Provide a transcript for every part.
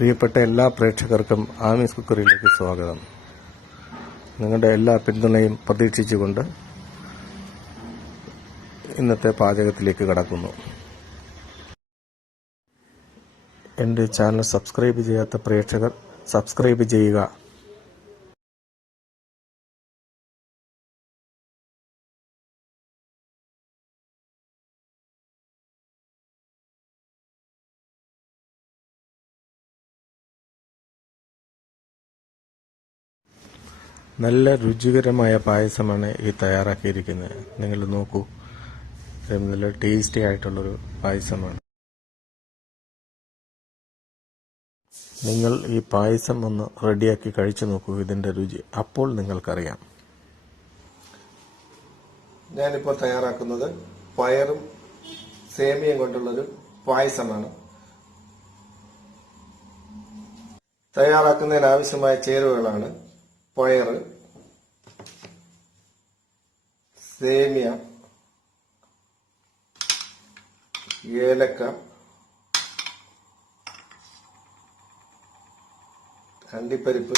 പ്രിയപ്പെട്ട എല്ലാ പ്രേക്ഷകർക്കും ആമീസ് കുക്കറിയിലേക്ക് സ്വാഗതം. നിങ്ങളുടെ എല്ലാ പിന്തുണയും പ്രതീക്ഷിച്ചുകൊണ്ട് ഇന്നത്തെ പാചകത്തിലേക്ക് കടക്കുന്നു. എൻ്റെ ചാനൽ സബ്സ്ക്രൈബ് ചെയ്യാത്ത പ്രേക്ഷകർ സബ്സ്ക്രൈബ് ചെയ്യുക. നല്ല രുചികരമായ പായസമാണ് ഈ തയ്യാറാക്കിയിരിക്കുന്നത്. നിങ്ങൾ നോക്കൂ, നല്ല ടേസ്റ്റി ആയിട്ടുള്ളൊരു പായസമാണ്. നിങ്ങൾ ഈ പായസം ഒന്ന് റെഡിയാക്കി കഴിച്ചു നോക്കൂ. ഇതിൻ്റെ രുചി അപ്പോൾ നിങ്ങൾക്കറിയാം. ഞാനിപ്പോൾ തയ്യാറാക്കുന്നത് പയറും സേമിയയും കൊണ്ടുള്ളൊരു പായസമാണ്. തയ്യാറാക്കുന്നതിന് ആവശ്യമായ ചേരുവകളാണ് പയറ്, സേമിയ, ഏലക്ക, അണ്ടിപ്പരിപ്പ്,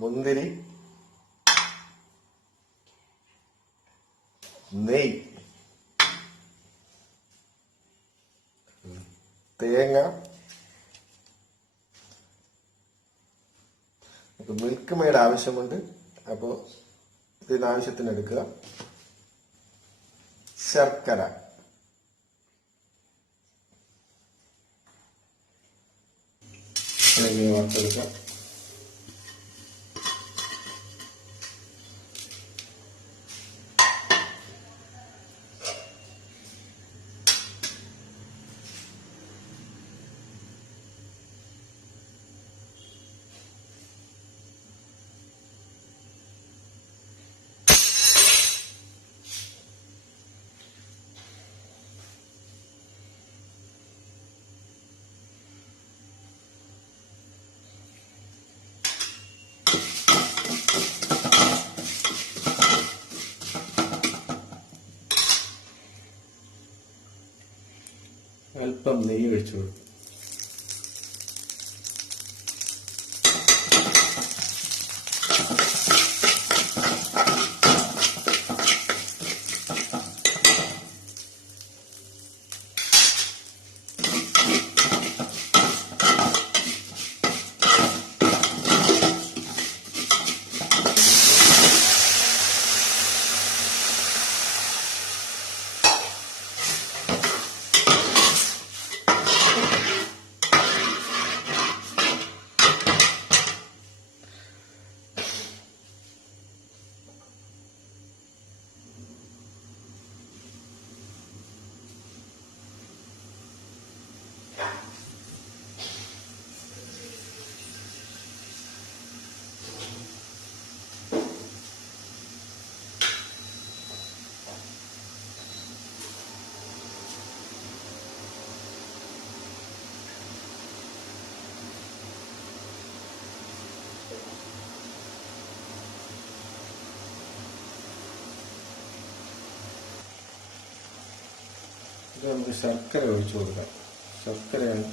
മുന്തിരി, നെയ്യ്, തേങ്ങ, മിൽക്ക് മെയ്ഡ് ആവശ്യമുണ്ട്. അപ്പോൾ ഇതിനാവശ്യത്തിന് എടുക്കുക. ശർക്കര, വറുത്തെടുക്കാം. അല്പം നെയ്യ് ഒഴിച്ചു കൊടുക്കും. ഇത് നമുക്ക് ശർക്കര ഒഴിച്ചു കൊടുക്കാം. ശർക്കരയാണ്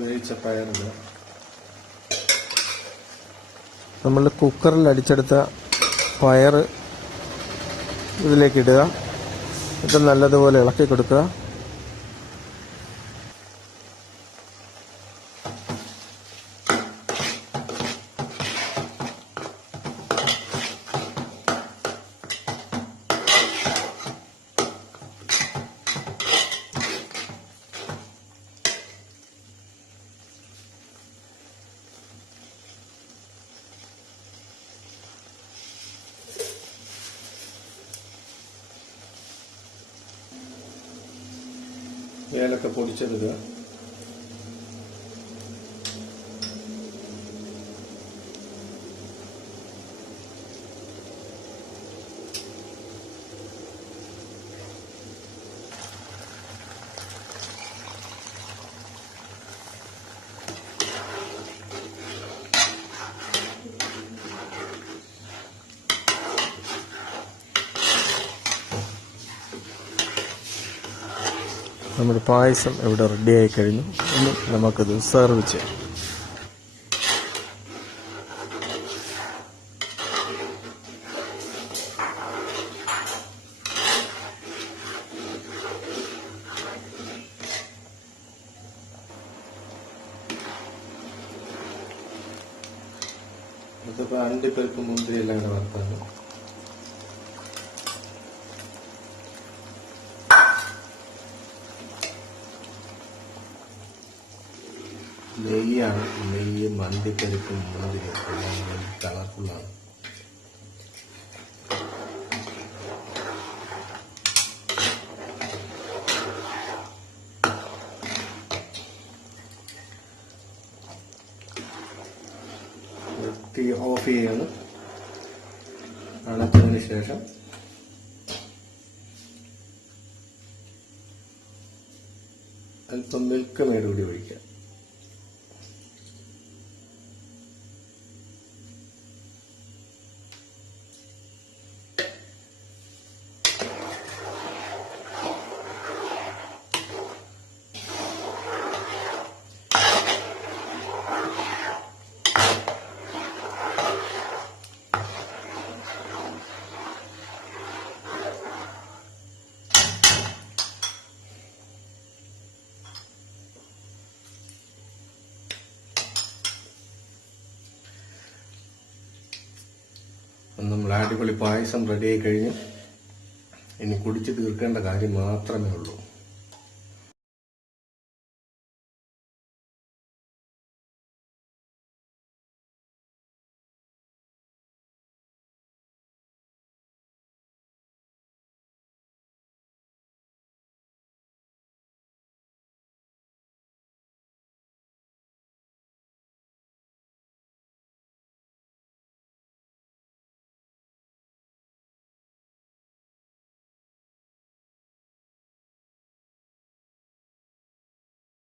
വേവിച്ച പയറില്ല. നമ്മൾ കുക്കറിൽ അടിച്ചെടുത്ത പയർ ഇതിലേക്ക് ഇടുക. ഇത് നല്ലതുപോലെ ഇളക്കി കൊടുക്കുക. ഏലക്ക പൊടിച്ചെടുക്കുക. നമ്മുടെ പായസം ഇവിടെ റെഡിയായി കഴിഞ്ഞു. ഇനി നമുക്കത് സെർവ് ചെയ്യാം. ഇതിപ്പോൾ അണ്ടിപ്പരിപ്പ് മുന്തിരി എല്ലാം കൂടെ വറുത്താണ്. നെയ്യാണ്. നെയ്യും അണ്ടിപ്പരിപ്പും മുന്തിരി എല്ലാം കളർഫുള്ളാണ്. തീ ഓഫ് ചെയ്യാണ്. അടച്ചതിന് ശേഷം അല്പം മിൽക്ക് മേട് കൂടി ഒഴിക്കുക. നമ്മൾ അടിപൊളി പായസം റെഡിയായി കഴിഞ്ഞു. ഇനി കുടിച്ച് തീർക്കേണ്ട കാര്യം മാത്രമേ ഉള്ളൂ.